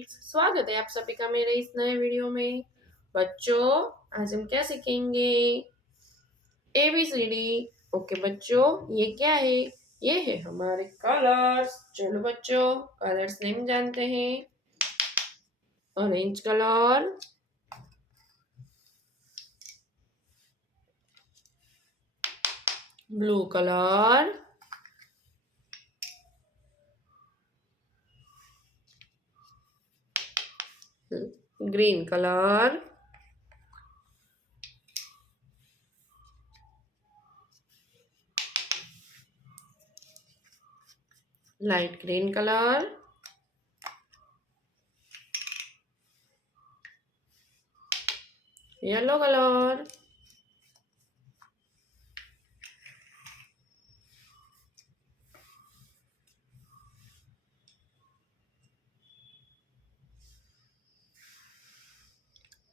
स्वागत है आप सभी का मेरे इस नए वीडियो में। बच्चों, आज हम क्या सीखेंगे? ABCD। ओके बच्चों, ये क्या है? ये है हमारे कलर्स। चलो बच्चों, कलर्स नेम जानते हैं। Orange colour, blue colour, green colour, light green colour, yellow colour,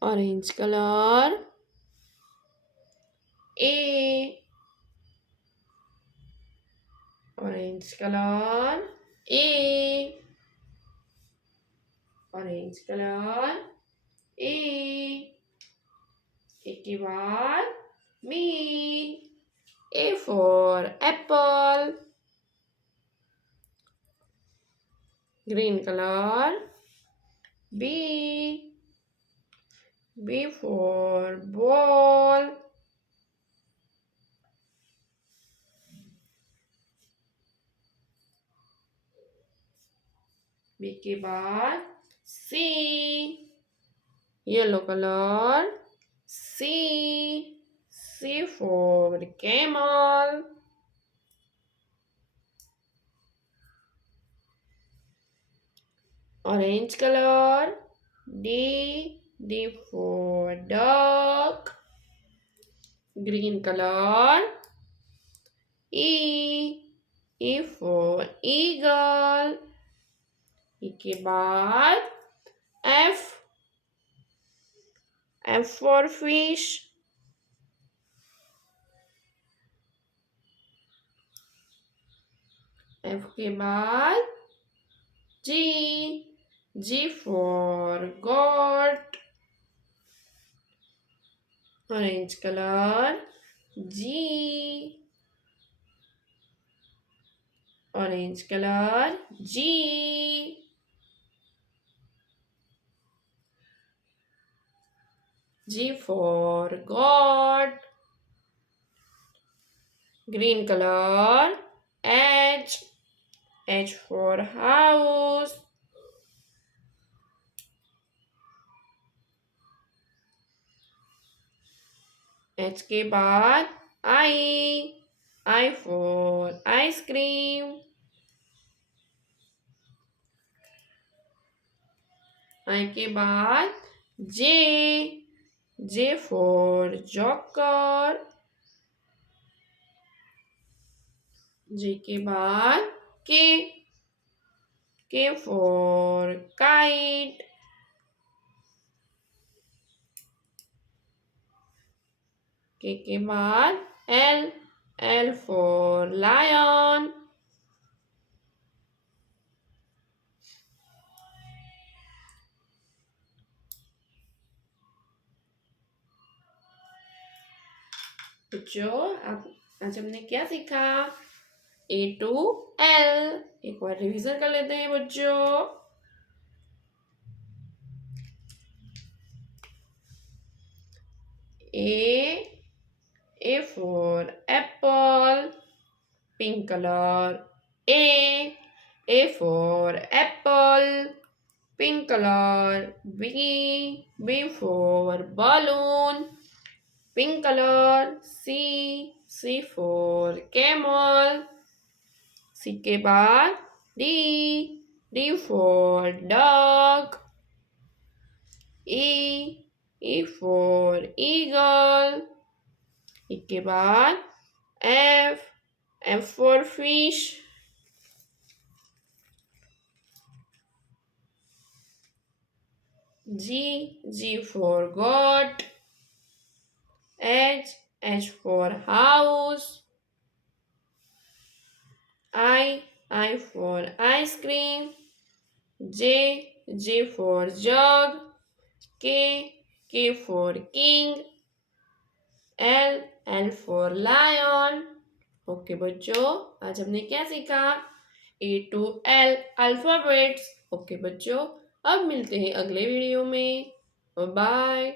orange colour, A orange color, A orange color, A के बाद B, A for apple, green color, B, B for ball, B के बाद C, yellow color, C, C for camel, orange color, D, D for duck, green color, E, E for eagle, E के बाद F, F for fish, F के बाद G, G for goat, orange color, G, orange color, G, G for goat, green color, H, H for house, H के बाद I for ice cream, I के बाद J, J for joker, J के बाद K, K for kite, K के बाद L, L for lion, बच्चों आप आज हमने क्या सीखा? A to L। एक बार रिवीजन कर लेते हैं बच्चों। A, A for apple, pink color. A for apple, pink color. B, B for balloon, pink color. C, C for camel, C के बाद D, D for dog. E, E for eagle. E के बाद F, F for fish. G, G for goat. H, H for house. I for ice cream. J for jug, K for king, L for lion। Okay बच्चों, आज हमने क्या सीखा? A to L alphabets. Okay बच्चों, अब मिलते हैं अगले वीडियो में। बाय।